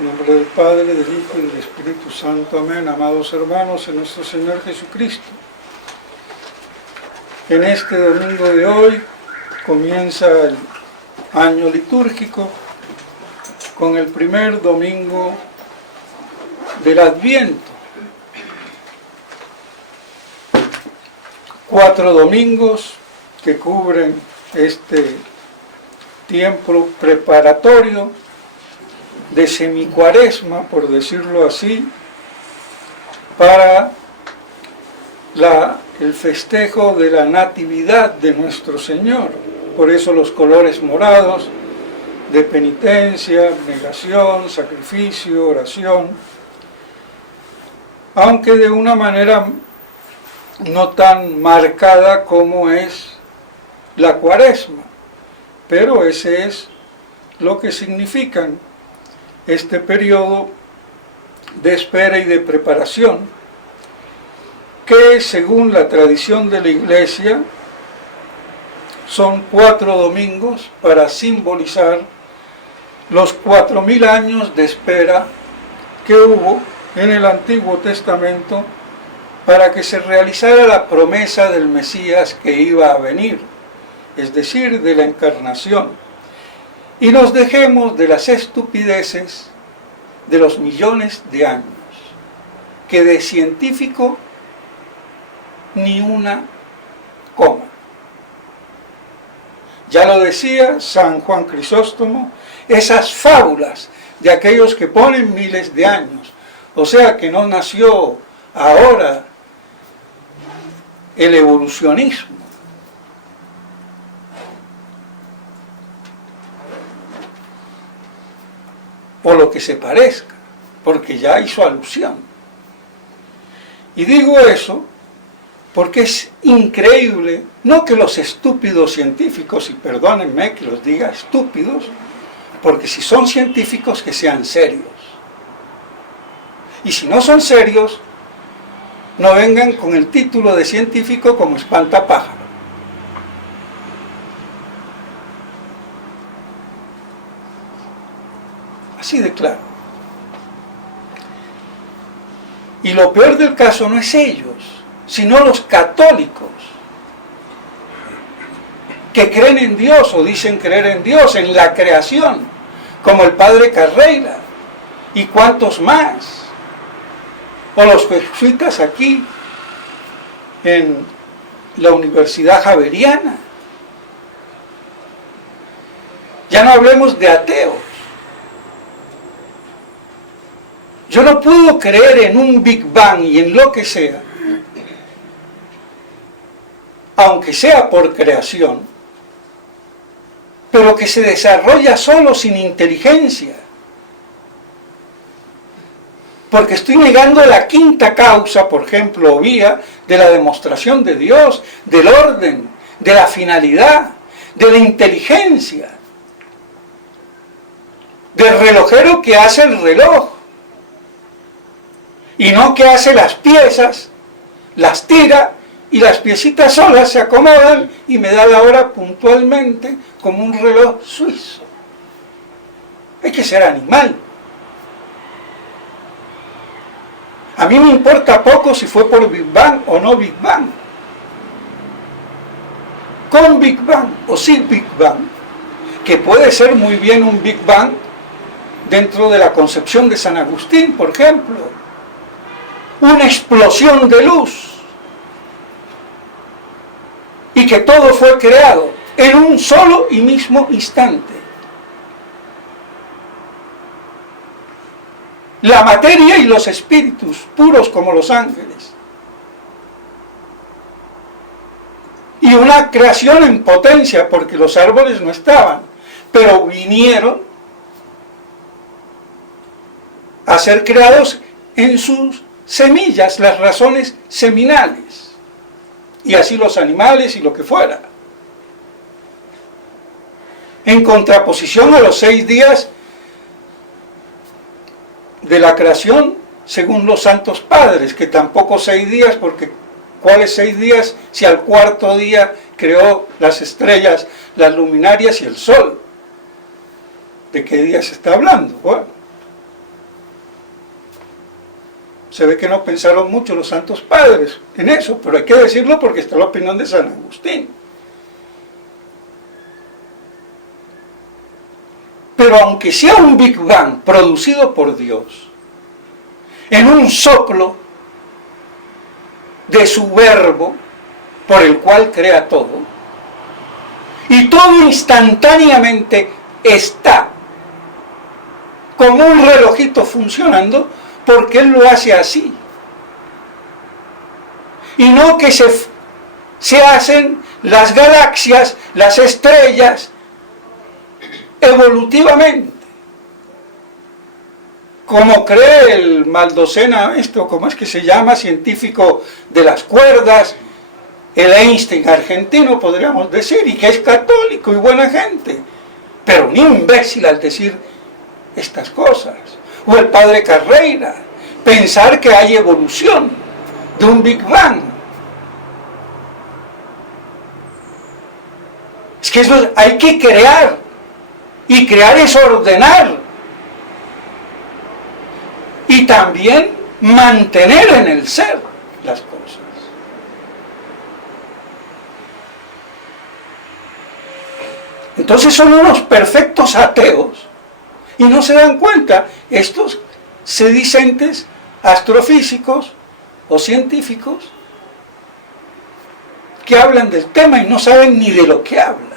En nombre del Padre, del Hijo y del Espíritu Santo. Amén. Amados hermanos, en nuestro Señor Jesucristo. En este domingo de hoy comienza el año litúrgico con el primer domingo del Adviento. 4 domingos que cubren este tiempo preparatorio de semicuaresma, por decirlo así, para el festejo de la natividad de nuestro Señor. Por eso los colores morados de penitencia, negación, sacrificio, oración, aunque de una manera no tan marcada como es la cuaresma, pero ese es lo que significan este periodo de espera y de preparación, que según la tradición de la Iglesia son 4 domingos para simbolizar los 4000 años de espera que hubo en el Antiguo Testamento para que se realizara la promesa del Mesías que iba a venir, es decir, de la encarnación. Y nos dejemos de las estupideces de los millones de años, que de científico ni una coma. Ya lo decía San Juan Crisóstomo, esas fábulas de aquellos que ponen miles de años, o sea que no nació ahora el evolucionismo. O lo que se parezca, porque ya hizo alusión. Y digo eso porque es increíble, no que los estúpidos científicos, y perdónenme que los diga estúpidos, porque si son científicos que sean serios. Y si no son serios, no vengan con el título de científico como espantapájaro. Así de claro. Y lo peor del caso no es ellos, sino los católicos, que creen en Dios o dicen creer en Dios, en la creación, como el padre Carreira y cuantos más, o los jesuitas aquí en la Universidad Javeriana. Ya no hablemos de ateos. Yo no puedo creer en un Big Bang y en lo que sea, aunque sea por creación, pero que se desarrolla solo sin inteligencia. Porque estoy negando la quinta causa, por ejemplo, o vía de la demostración de Dios, del orden, de la finalidad, de la inteligencia, del relojero que hace el reloj. Y no que hace las piezas, las tira y las piecitas solas se acomodan y me da la hora puntualmente como un reloj suizo. Hay que ser animal. A mí me importa poco si fue por Big Bang o no Big Bang. Con Big Bang o sin Big Bang, que puede ser muy bien un Big Bang dentro de la concepción de San Agustín, por ejemplo. Una explosión de luz y que todo fue creado en un solo y mismo instante. La materia y los espíritus puros como los ángeles. Y una creación en potencia, porque los árboles no estaban, pero vinieron a ser creados en sus semillas, las razones seminales, y así los animales y lo que fuera, en contraposición a los 6 días de la creación según los santos padres, que tampoco 6 días, porque ¿cuáles 6 días si al 4.º día creó las estrellas, las luminarias y el sol? ¿De qué día se está hablando? Bueno, Se ve que no pensaron mucho los santos padres en eso, pero hay que decirlo porque está la opinión de San Agustín. Pero aunque sea un Big Bang producido por Dios, en un soplo de su verbo, por el cual crea todo, y todo instantáneamente está como un relojito funcionando, porque Él lo hace así. Y no que se hacen las galaxias, las estrellas, evolutivamente. Como cree el Maldocena, ¿cómo es que se llama? Científico de las cuerdas, el Einstein argentino, podríamos decir, y que es católico y buena gente, pero un imbécil al decir estas cosas. O el padre Carreira, pensar que hay evolución de un Big Bang. Es que eso hay que crear, y crear es ordenar, y también mantener en el ser las cosas. Entonces son unos perfectos ateos y no se dan cuenta estos sedicentes astrofísicos o científicos que hablan del tema y no saben ni de lo que hablan.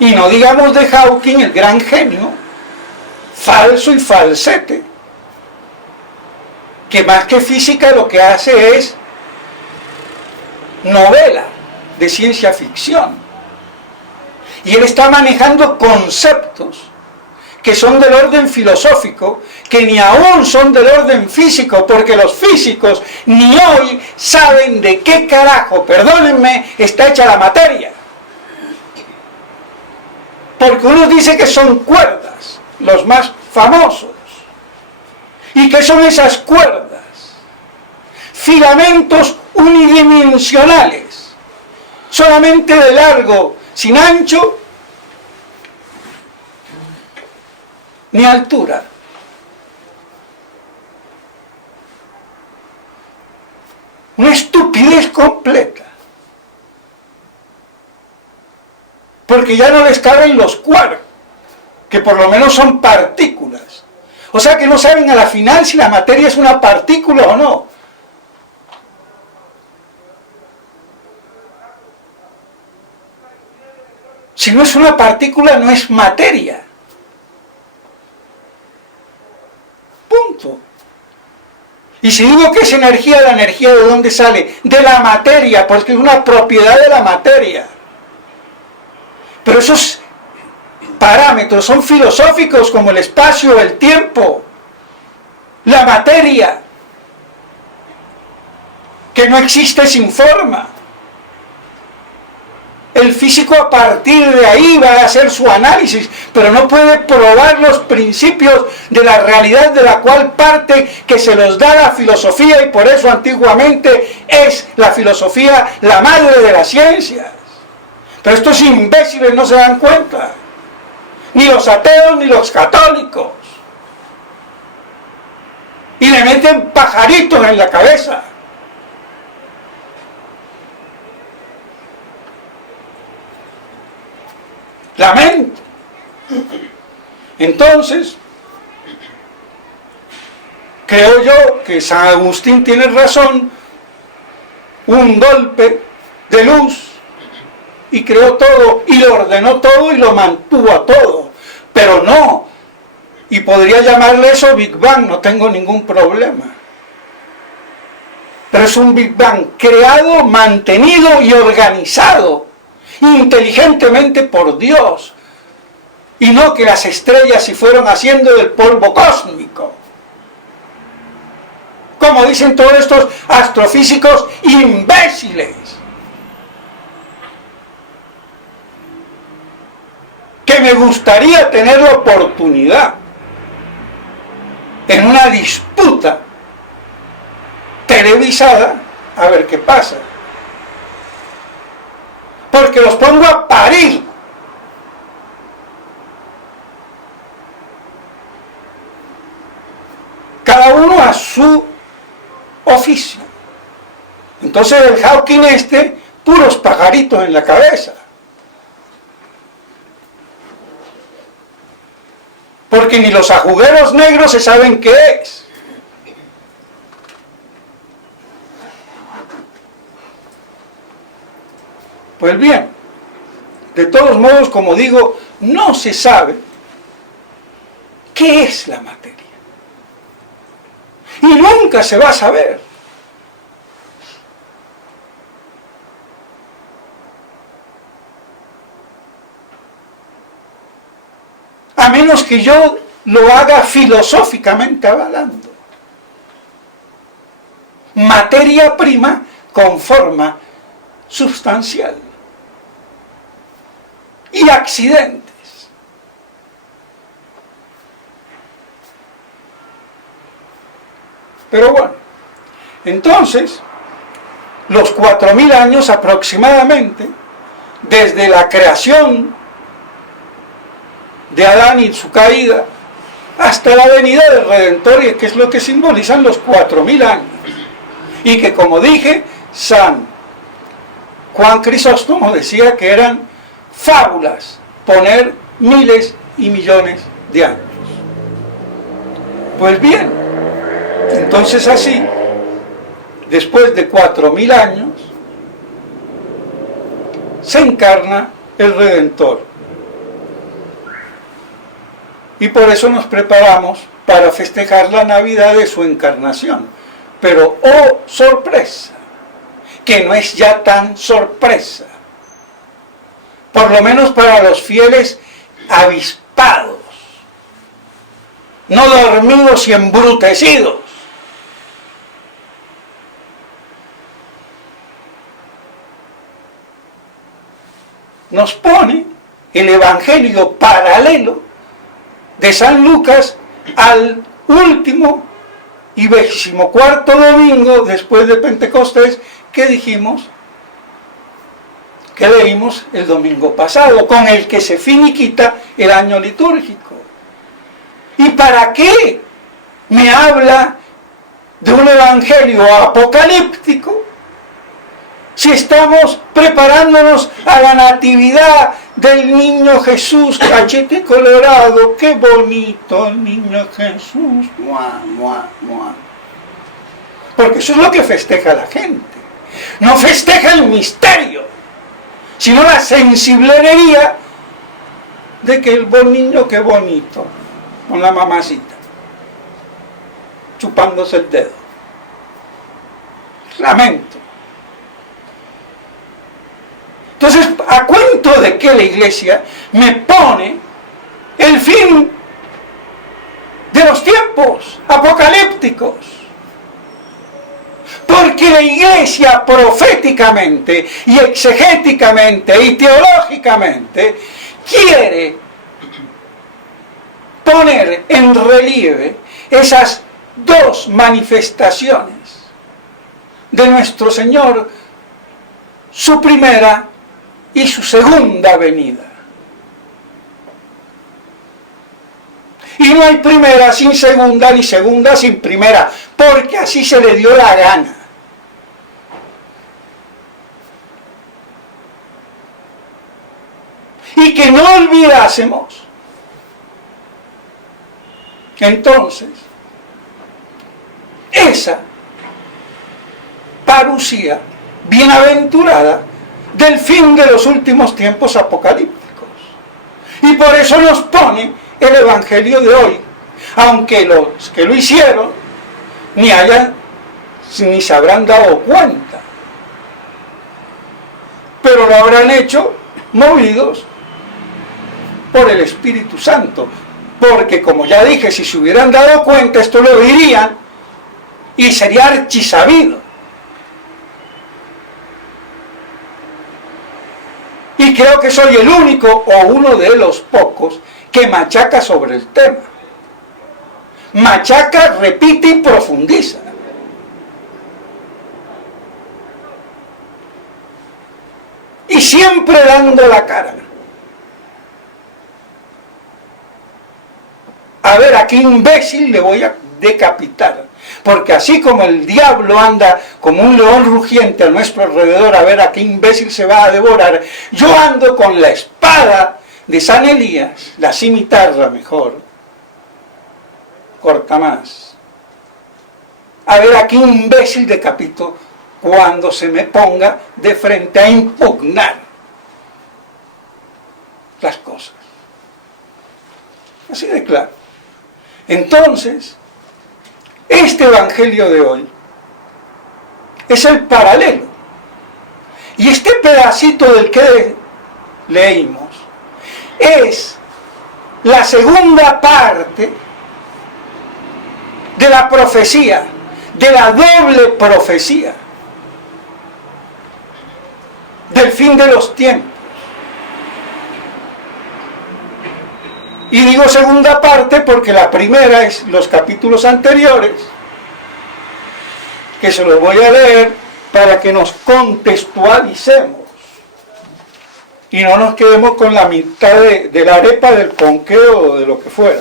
Y no digamos de Hawking, el gran genio, falso y falsete, que más que física lo que hace es novela de ciencia ficción. Y él está manejando conceptos que son del orden filosófico, que ni aún son del orden físico, porque los físicos ni hoy saben de qué carajo, perdónenme, está hecha la materia. Porque uno dice que son cuerdas, los más famosos. ¿Y qué son esas cuerdas? Filamentos unidimensionales, solamente de largo, sin ancho ni altura. Una estupidez completa. Porque ya no les caben los quarks, que por lo menos son partículas. O sea que no saben a la final si la materia es una partícula o no. Si no es una partícula, no es materia. Punto. Y si digo que es energía, ¿la energía de dónde sale? De la materia, porque es una propiedad de la materia. Pero esos parámetros son filosóficos como el espacio, el tiempo, la materia, que no existe sin forma. El físico a partir de ahí va a hacer su análisis, pero no puede probar los principios de la realidad de la cual parte, que se los da la filosofía, y por eso antiguamente es la filosofía la madre de las ciencias. Pero estos imbéciles no se dan cuenta, ni los ateos ni los católicos, y le meten pajaritos en la cabeza. Lamento. Entonces, creo yo que San Agustín tiene razón, un golpe de luz, y creó todo, y lo ordenó todo, y lo mantuvo a todo. Pero no, y podría llamarle eso Big Bang, no tengo ningún problema. Pero es un Big Bang creado, mantenido y organizado inteligentemente por Dios, y no que las estrellas se fueron haciendo del polvo cósmico, como dicen todos estos astrofísicos imbéciles, que me gustaría tener la oportunidad en una disputa televisada a ver qué pasa. Porque los pongo a parir a su oficio. Entonces el Hawking puros pajaritos en la cabeza. Porque ni los agujeros negros se saben qué es. Pues bien, de todos modos, como digo, no se sabe qué es la materia. Y nunca se va a saber. A menos que yo lo haga filosóficamente hablando. Materia prima con forma sustancial. Y accidentes. Pero bueno, entonces, los 4000 años aproximadamente, desde la creación de Adán y su caída, hasta la venida del Redentor, que es lo que simbolizan los 4000 años. Y que, como dije, San Juan Crisóstomo decía que eran fábulas poner miles y millones de años. Pues bien, entonces así, después de 4000 años, se encarna el Redentor. Y por eso nos preparamos para festejar la Navidad de su encarnación. Pero, ¡oh sorpresa!, que no es ya tan sorpresa. Por lo menos para los fieles avispados, no dormidos y embrutecidos. Nos pone el Evangelio paralelo de San Lucas al último y 24º domingo después de Pentecostés que dijimos, que leímos el domingo pasado, con el que se finiquita el año litúrgico. ¿Y para qué me habla de un evangelio apocalíptico si estamos preparándonos a la natividad del niño Jesús, cachete colorado? ¡Qué bonito el niño Jesús! ¡Mua, mua, mua! Porque eso es lo que festeja la gente. No festeja el misterio, sino la sensiblería de que el buen niño, qué bonito, con la mamacita, chupándose el dedo. Lamento. Entonces, ¿a cuento de que la Iglesia me pone el fin de los tiempos apocalípticos? Porque la Iglesia proféticamente y exegéticamente y teológicamente quiere poner en relieve esas dos manifestaciones de nuestro Señor, su primera y su segunda venida. Y no hay primera sin segunda, ni segunda sin primera, porque así se le dio la gana. Y que no olvidásemos, entonces, esa parucía bienaventurada del fin de los últimos tiempos apocalípticos. Y por eso nos pone el Evangelio de hoy, aunque los que lo hicieron ni se habrán dado cuenta, pero lo habrán hecho movidos por el Espíritu Santo, porque como ya dije, si se hubieran dado cuenta, esto lo dirían y sería archisabido. Y creo que soy el único o uno de los pocos que machaca sobre el tema. Machaca, repite y profundiza. Y siempre dando la cara. A ver, a qué imbécil le voy a decapitar. Porque así como el diablo anda como un león rugiente a nuestro alrededor a ver a qué imbécil se va a devorar, yo ando con la espada de San Elías, la cimitarra mejor, corta más, a ver a qué imbécil decapito cuando se me ponga de frente a impugnar las cosas. Así de claro. Entonces, este evangelio de hoy es el paralelo. Y este pedacito del que leímos es la segunda parte de la profecía, de la doble profecía del fin de los tiempos. Y digo segunda parte porque la primera es los capítulos anteriores, que se los voy a leer para que nos contextualicemos y no nos quedemos con la mitad de la arepa del ponqueo o de lo que fuera.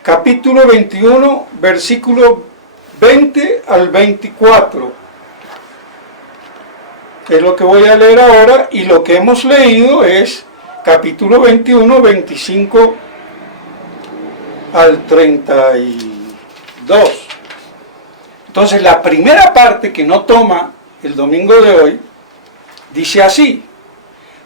Capítulo 21, versículo 20 al 24. Es lo que voy a leer ahora, y lo que hemos leído es capítulo 21, 25 al 32. Entonces, la primera parte que no toma el domingo de hoy, dice así: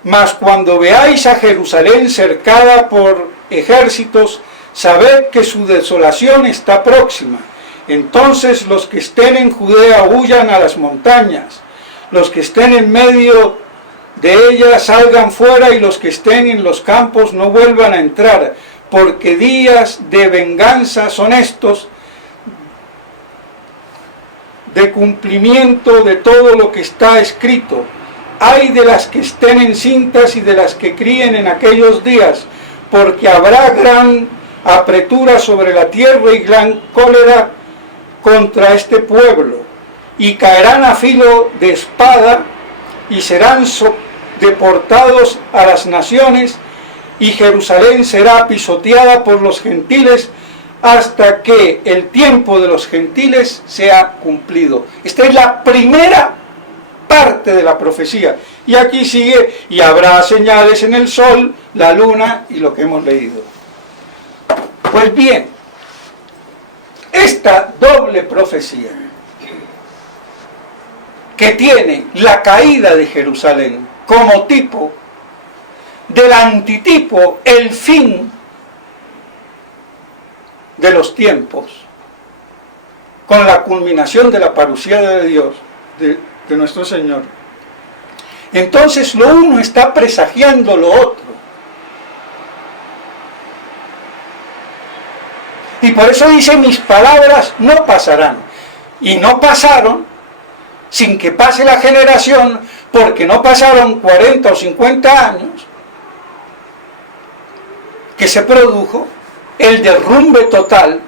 mas cuando veáis a Jerusalén cercada por ejércitos, sabed que su desolación está próxima. Entonces los que estén en Judea huyan a las montañas, los que estén en medio de ellas salgan fuera, y los que estén en los campos no vuelvan a entrar, porque días de venganza son estos, de cumplimiento de todo lo que está escrito. Ay de las que estén encintas y de las que críen en aquellos días, porque habrá gran apretura sobre la tierra y gran cólera contra este pueblo, y caerán a filo de espada y serán deportados a las naciones, y Jerusalén será pisoteada por los gentiles hasta que el tiempo de los gentiles sea cumplido. Esta es la primera parte de la profecía, y aquí sigue: y habrá señales en el sol, la luna y lo que hemos leído. Pues bien, esta doble profecía que tiene la caída de Jerusalén como tipo, del antitipo, el fin de los tiempos, con la culminación de la parucía de Dios, de nuestro Señor, entonces lo uno está presagiando lo otro. Y por eso dice: mis palabras no pasarán. Y no pasaron sin que pase la generación, porque no pasaron 40 o 50 años que se produjo el derrumbe total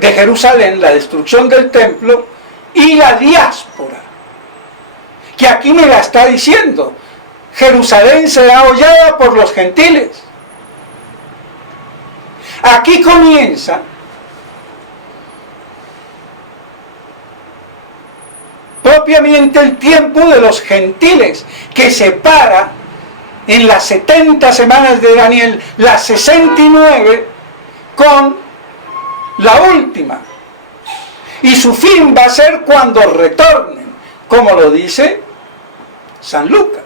de Jerusalén, la destrucción del templo y la diáspora, que aquí me la está diciendo: Jerusalén será hollada por los gentiles. Aquí comienza propiamente el tiempo de los gentiles, que separa en las 70 semanas de Daniel, las 69 con la última. Y su fin va a ser cuando retornen, como lo dice San Lucas.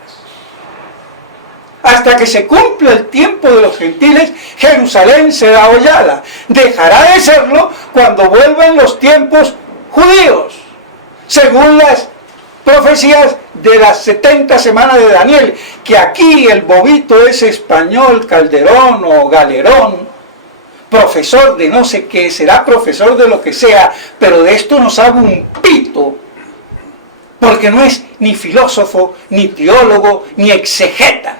Hasta que se cumpla el tiempo de los gentiles, Jerusalén será hollada. Dejará de serlo cuando vuelvan los tiempos judíos, según las profecías de las 70 semanas de Daniel, que aquí el bobito es español, Calderón o Galerón, profesor de no sé qué, será profesor de lo que sea, pero de esto no sabe un pito, porque no es ni filósofo, ni teólogo, ni exegeta.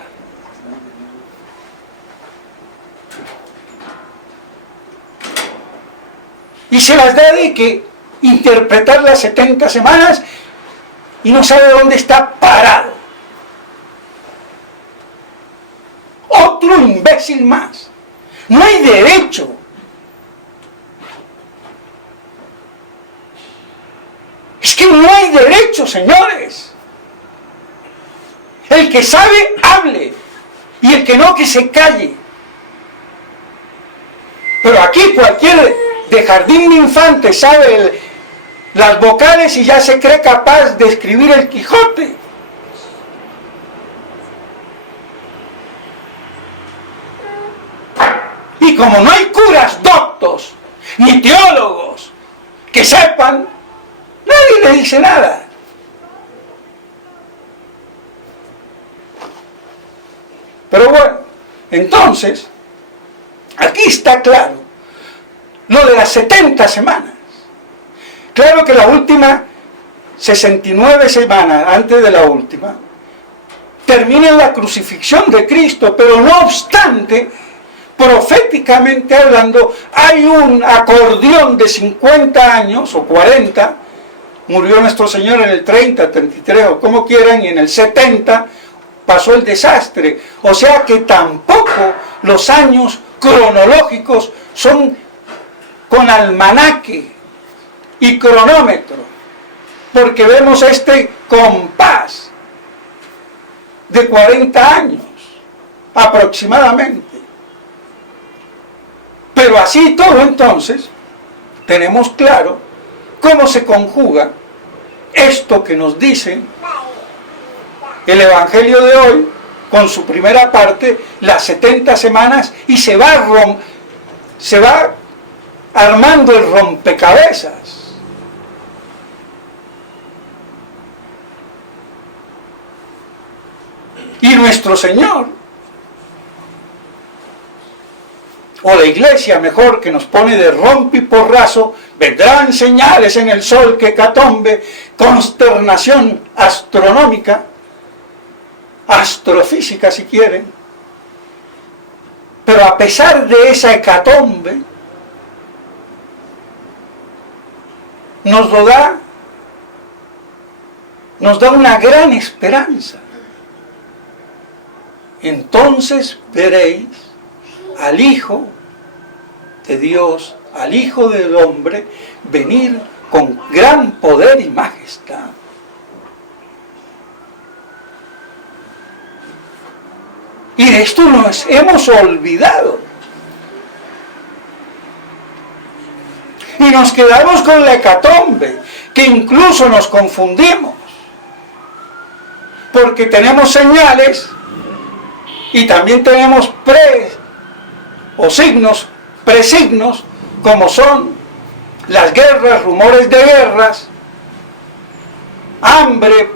Y se las da de que interpretar las 70 semanas y no sabe dónde está parado. Otro imbécil más. No hay derecho. Es que no hay derecho, señores. El que sabe, hable. Y el que no, que se calle. Pero aquí cualquier de jardín de infantes sabe las vocales y ya se cree capaz de escribir el Quijote. Y como no hay curas doctos, ni teólogos que sepan, nadie le dice nada. Pero bueno, entonces, aquí está claro lo de las 70 semanas. Claro que la última 69 semanas, antes de la última, termina en la crucifixión de Cristo, pero no obstante, proféticamente hablando, hay un acordeón de 50 años o 40, murió nuestro Señor en el 30, 33 o como quieran, y en el 70 pasó el desastre. O sea que tampoco los años cronológicos son con almanaque y cronómetro, porque vemos este compás de 40 años aproximadamente. Pero así todo, entonces, tenemos claro cómo se conjuga esto que nos dice el Evangelio de hoy, con su primera parte, las 70 semanas, y se va armando el rompecabezas. Y nuestro Señor, o la Iglesia mejor, que nos pone de rompiporrazo: vendrán señales en el sol que hecatombe, consternación astronómica, astrofísica si quieren. Pero a pesar de esa hecatombe, nos da una gran esperanza. Entonces veréis al Hijo de Dios, al Hijo del Hombre, venir con gran poder y majestad. Y de esto nos hemos olvidado. Y nos quedamos con la hecatombe, que incluso nos confundimos. Porque tenemos señales y también tenemos presignos, como son las guerras, rumores de guerras, hambre,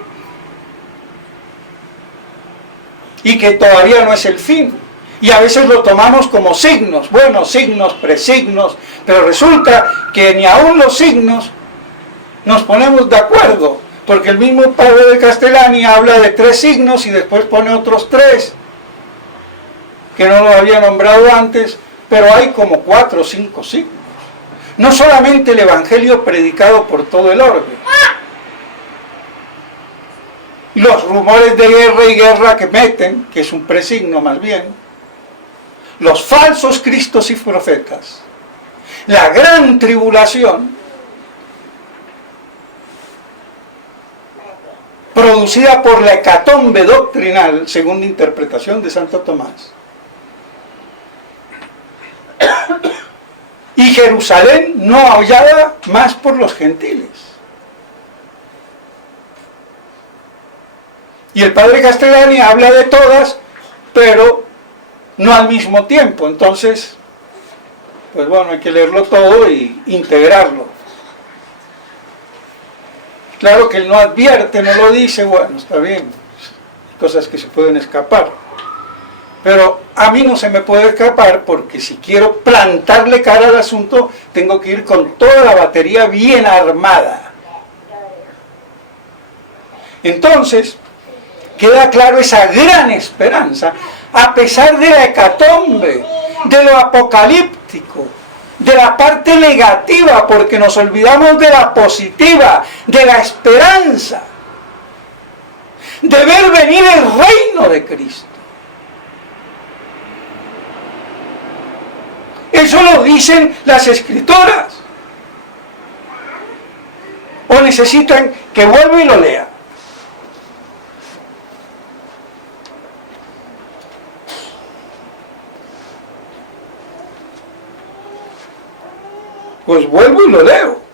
y que todavía no es el fin. Y a veces lo tomamos como signos, buenos signos, presignos, pero resulta que ni aún los signos nos ponemos de acuerdo, porque el mismo padre de Castellani habla de 3 signos y después pone otros 3, que no lo había nombrado antes, pero hay como 4 o 5 signos. No solamente el Evangelio predicado por todo el orbe, los rumores de guerra que meten, que es un presigno más bien, los falsos cristos y profetas, la gran tribulación producida por la hecatombe doctrinal, según la interpretación de Santo Tomás, y Jerusalén no aullada más por los gentiles. Y el padre Castellani habla de todas, pero no al mismo tiempo. Entonces, pues bueno, hay que leerlo todo y integrarlo. Claro que él no advierte, no lo dice, bueno, está bien, cosas que se pueden escapar. Pero a mí no se me puede escapar, porque si quiero plantarle cara al asunto, tengo que ir con toda la batería bien armada. Entonces, queda claro esa gran esperanza, a pesar de la hecatombe, de lo apocalíptico, de la parte negativa, porque nos olvidamos de la positiva, de la esperanza. de ver venir el reino de Cristo. Eso lo dicen las Escrituras. ¿O necesitan que vuelva y lo lea? Pues vuelvo y lo leo.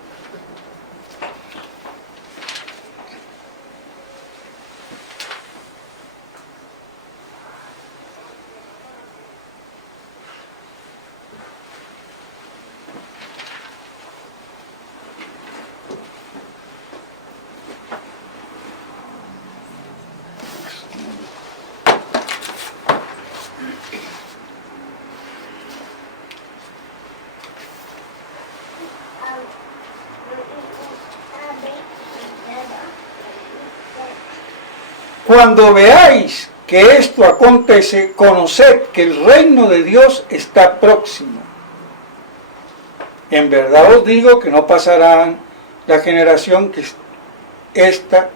Cuando veáis que esto acontece, conoced que el reino de Dios está próximo. En verdad os digo que no pasará la generación que esta.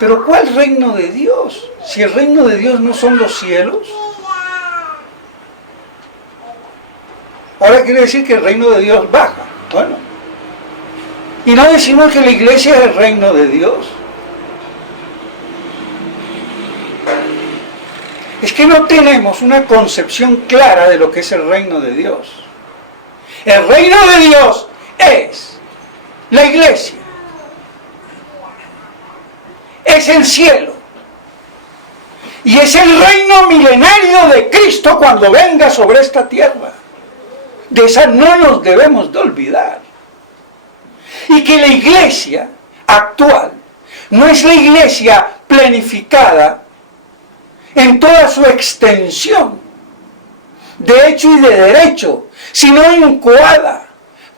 Pero ¿cuál reino de Dios? Si el reino de Dios no son los cielos. Ahora quiere decir que el reino de Dios baja. Bueno. Y no decimos que la iglesia es el reino de Dios. Es que no tenemos una concepción clara de lo que es el reino de Dios. El reino de Dios es la iglesia. Es el cielo. Y es el reino milenario de Cristo cuando venga sobre esta tierra. De esa no nos debemos de olvidar. Y que la iglesia actual no es la iglesia planificada en toda su extensión, de hecho y de derecho, sino incoada,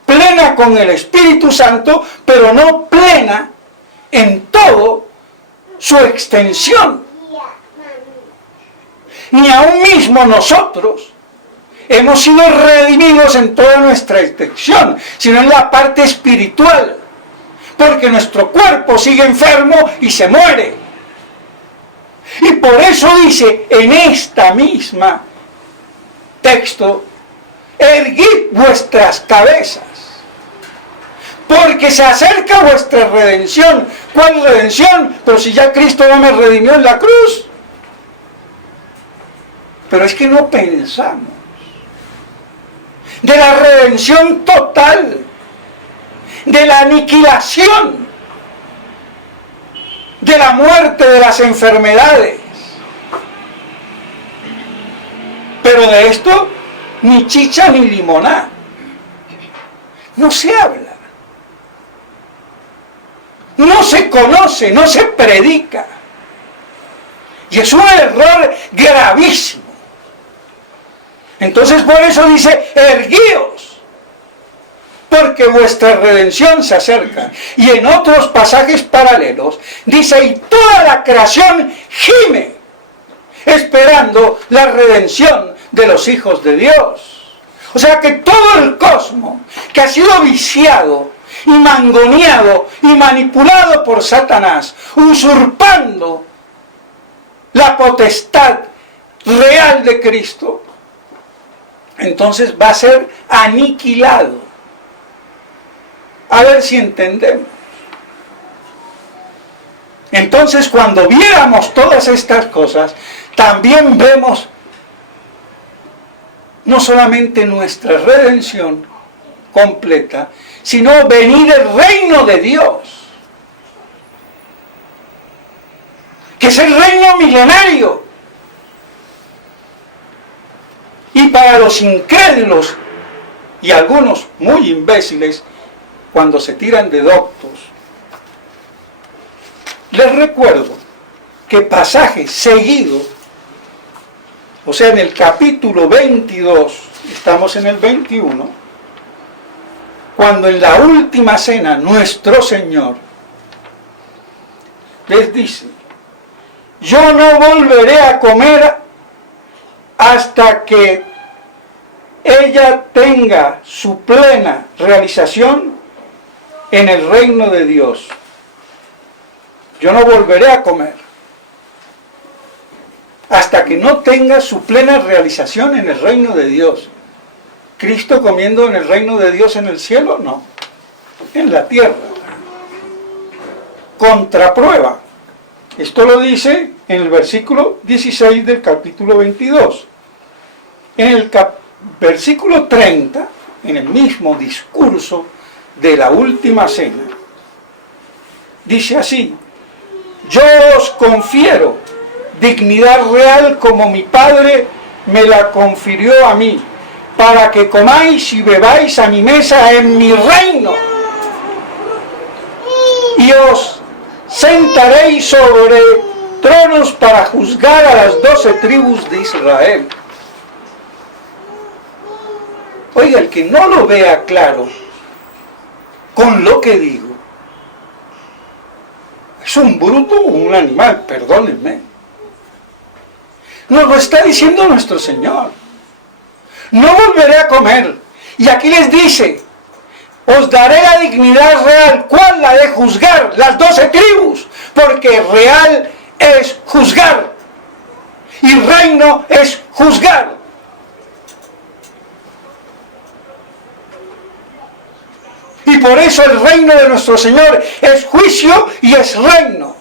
plena con el Espíritu Santo, pero no plena en todo su extensión. Ni aún mismo nosotros hemos sido redimidos en toda nuestra extensión, sino en la parte espiritual, porque nuestro cuerpo sigue enfermo y se muere. Y por eso dice en esta misma texto, erguid vuestras cabezas, porque se acerca vuestra redención. ¿Cuál redención? Pero si ya Cristo no me redimió en la cruz. Pero es que no pensamos de la redención total, de la aniquilación, de la muerte, de las enfermedades. Pero de esto ni chicha ni limoná. No se habla. No se conoce, no se predica. Y es un error gravísimo. Entonces por eso dice, erguíos, porque vuestra redención se acerca. Y en otros pasajes paralelos dice, y toda la creación gime, esperando la redención de los hijos de Dios. O sea que todo el cosmos, que ha sido viciado y mangoneado y manipulado por Satanás, usurpando la potestad real de Cristo, entonces va a ser aniquilado. A ver si entendemos. Entonces, cuando viéramos todas estas cosas, también vemos no solamente nuestra redención completa, sino venir el reino de Dios, que es el reino milenario. Y para los incrédulos y algunos muy imbéciles, cuando se tiran de doctos, les recuerdo que pasaje seguido, o sea, en el capítulo 22, estamos en el 21, cuando en la última cena nuestro Señor les dice, yo no volveré a comer hasta que ella tenga su plena realización en el reino de Dios. yo no volveré a comer hasta que no tenga su plena realización en el reino de Dios. ¿Cristo comiendo en el reino de Dios en el cielo? No, en la tierra. Contraprueba. Esto lo dice en el versículo 16 del capítulo 22. En el versículo 30, en el mismo discurso de la última cena, dice así: yo os confiero dignidad real como mi Padre me la confirió a mí, para que comáis y bebáis a mi mesa en mi reino, y os sentaréis sobre tronos para juzgar a las 12 tribus de Israel. Oiga, el que no lo vea claro con lo que digo, es un bruto o un animal, perdónenme. Nos lo está diciendo nuestro Señor. No volveré a comer. Y aquí les dice: os daré la dignidad real. ¿Cuál? La de juzgar las 12 tribus. Porque real es juzgar. Y reino es juzgar. Y por eso el reino de nuestro Señor es juicio y es reino.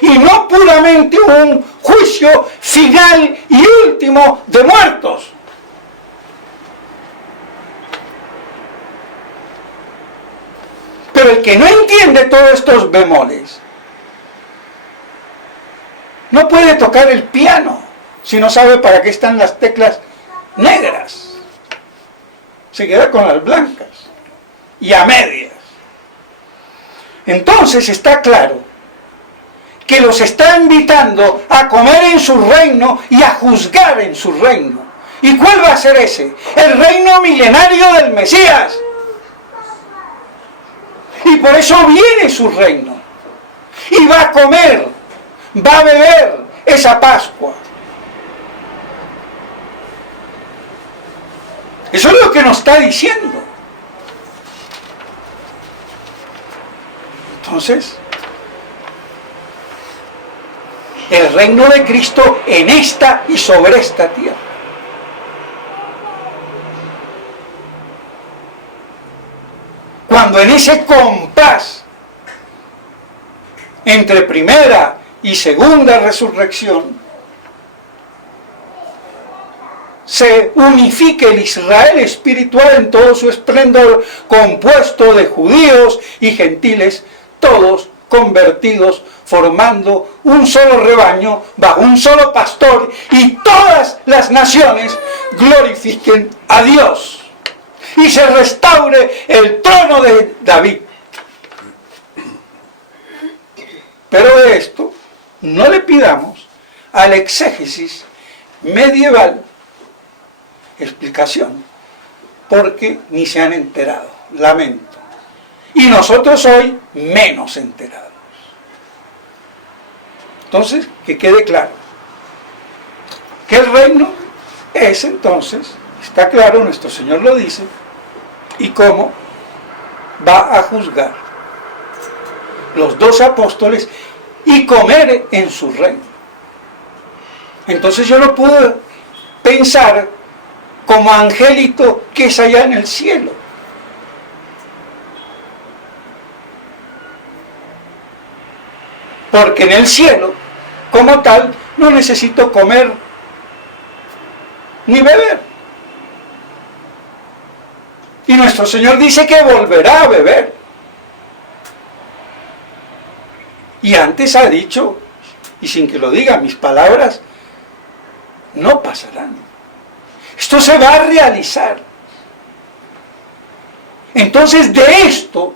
Y no puramente un juicio final y último de muertos. Pero el que no entiende todos estos bemoles no puede tocar el piano si no sabe para qué están las teclas negras. Se queda con las blancas y a medias. Entonces está claro que los está invitando a comer en su reino y a juzgar en su reino. ¿Y cuál va a ser ese? El reino milenario del Mesías. Y por eso viene su reino. Y va a comer, va a beber esa Pascua. Eso es lo que nos está diciendo. Entonces, el reino de Cristo en esta y sobre esta tierra. Cuando en ese compás entre primera y segunda resurrección se unifique el Israel espiritual en todo su esplendor, compuesto de judíos y gentiles, todos convertidos, formando un solo rebaño, bajo un solo pastor, y todas las naciones glorifiquen a Dios, y se restaure el trono de David. Pero de esto no le pidamos al exégesis medieval explicación, porque ni se han enterado, lamento. Y nosotros hoy menos enterados. Entonces, que quede claro que el reino es entonces, está claro, nuestro Señor lo dice, y cómo va a juzgar los 12 apóstoles y comer en su reino. Entonces yo no puedo pensar como Angelito que es allá en el cielo. Porque en el cielo, como tal, no necesito comer ni beber. Y nuestro Señor dice que volverá a beber. Y antes ha dicho, y sin que lo diga, mis palabras no pasarán. Esto se va a realizar. Entonces, de esto,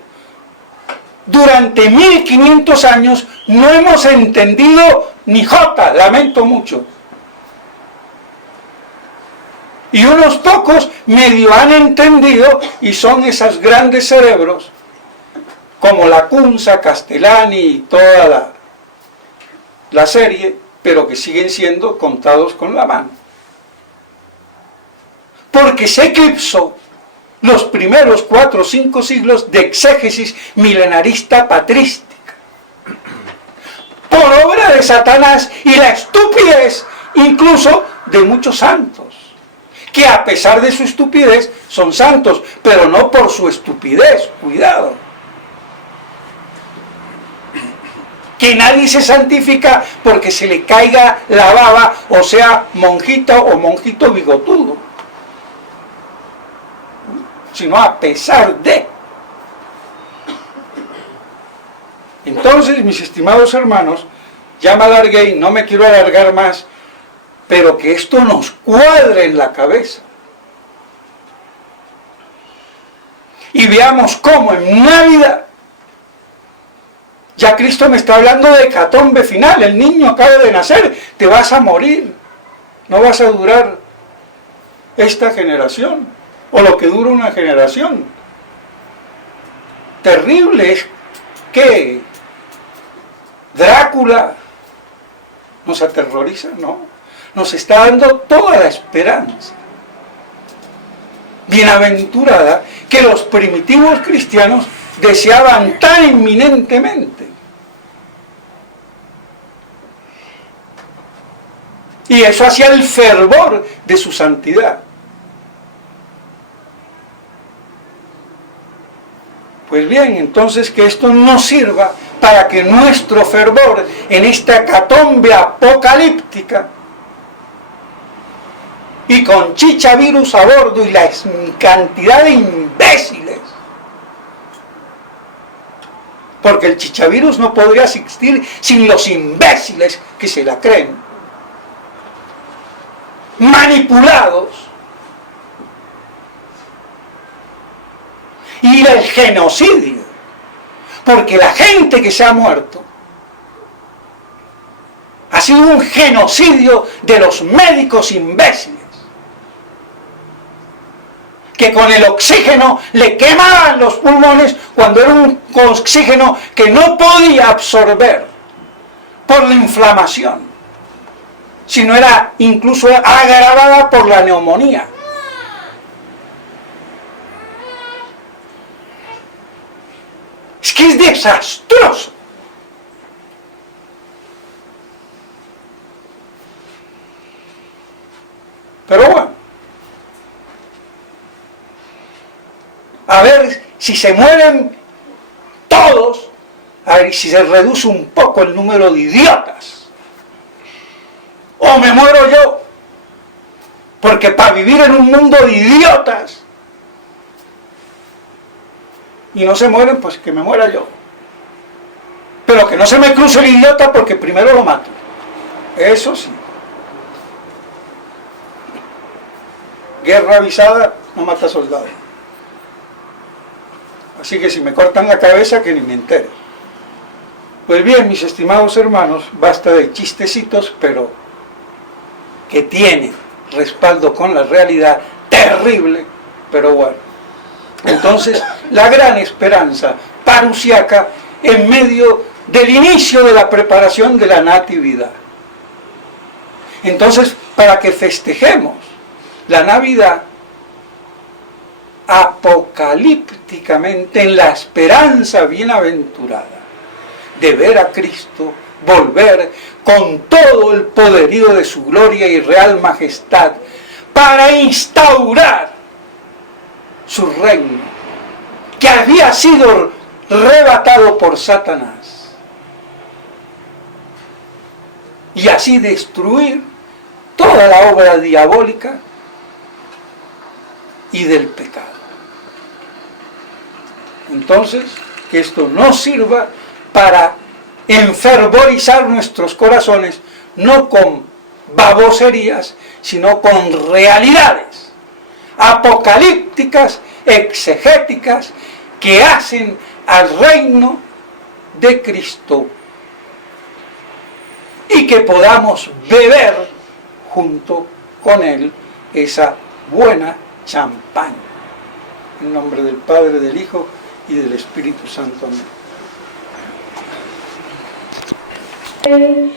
durante 1500 años, no hemos entendido ni jota, lamento mucho. Y unos pocos medio han entendido, y son esos grandes cerebros, como Lacunza, Castellani y toda la serie, pero que siguen siendo contados con la mano. Porque se eclipsó los primeros 4 o 5 siglos de exégesis milenarista patrística. de Satanás y la estupidez incluso de muchos santos, que a pesar de su estupidez son santos, pero no por su estupidez, cuidado. Que nadie se santifica porque se le caiga la baba, o sea, monjita o monjito bigotudo, sino a pesar de. Entonces, mis estimados hermanos, ya me alargué y no me quiero alargar más, pero que esto nos cuadre en la cabeza. Y veamos cómo en Navidad, ya Cristo me está hablando de hecatombe final, el niño acaba de nacer, te vas a morir, no vas a durar esta generación, o lo que dura una generación. Terrible es que Drácula nos aterroriza, no, nos está dando toda la esperanza. Bienaventurada que los primitivos cristianos deseaban tan inminentemente. Y eso hacía el fervor de su santidad. Pues bien, entonces que esto nos sirva para que nuestro fervor en esta hecatombe apocalíptica y con chichavirus a bordo y la cantidad de imbéciles, porque el chichavirus no podría existir sin los imbéciles que se la creen, manipulados, y el genocidio, porque la gente que se ha muerto ha sido un genocidio de los médicos imbéciles, que con el oxígeno le quemaban los pulmones cuando era un oxígeno que no podía absorber por la inflamación, sino era incluso agravada por la neumonía. Es que es desastroso. Pero bueno, a ver si se mueren todos, a ver si se reduce un poco el número de idiotas. O me muero yo, porque para vivir en un mundo de idiotas y no se mueren, pues que me muera yo. Pero que no se me cruce el idiota porque primero lo mato. Eso sí. Guerra avisada no mata soldados. Así que si me cortan la cabeza, que ni me entere. Pues bien, mis estimados hermanos, basta de chistecitos, pero que tienen respaldo con la realidad terrible, pero bueno. Entonces, la gran esperanza parusiaca en medio del inicio de la preparación de la natividad. Entonces, para que festejemos la Navidad apocalípticamente en la esperanza bienaventurada de ver a Cristo volver con todo el poderío de su gloria y real majestad para instaurar su reino, que había sido arrebatado por Satanás, y así destruir toda la obra diabólica y del pecado. Entonces, que esto nos sirva para enfervorizar nuestros corazones, no con baboserías, sino con realidades apocalípticas, exegéticas, que hacen al reino de Cristo, y que podamos beber junto con Él esa buena champaña. En nombre del Padre, del Hijo y del Espíritu Santo. Amén.